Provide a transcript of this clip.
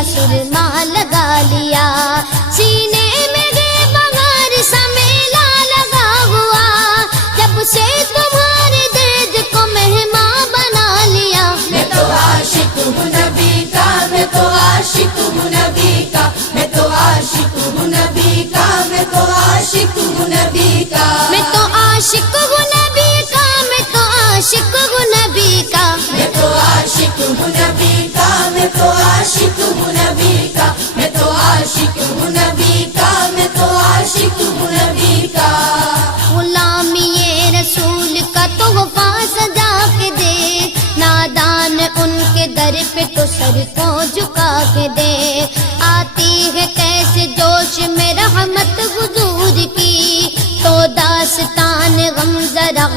کا سرما لگا لیا، سینے میں بغیر سمیلا لگا ہوا، جب سے تمہارے درد کو مہمان بنا لیا۔ میں تو عاشق ہوں نبی کا، میں تو عاشق ہوں نبی کا، میں تو عاشق ہوں نبی کا، میں تو عاشق ہوں نبی کا، میں تو عاشق ہوں نبی کا، میں تو عاشق ہوں نبی کا، میں تو عاشق ہوں نبی کا، میں تو عاشق ہوں نبی کا، میں تو عاشق ہوں نبی کا، میں تو عاشق ہوں نبی کا۔ غلامی رسول کا تحفہ سجا کے دے، نادان ان کے در پہ تو سر کو جھکا کے دے،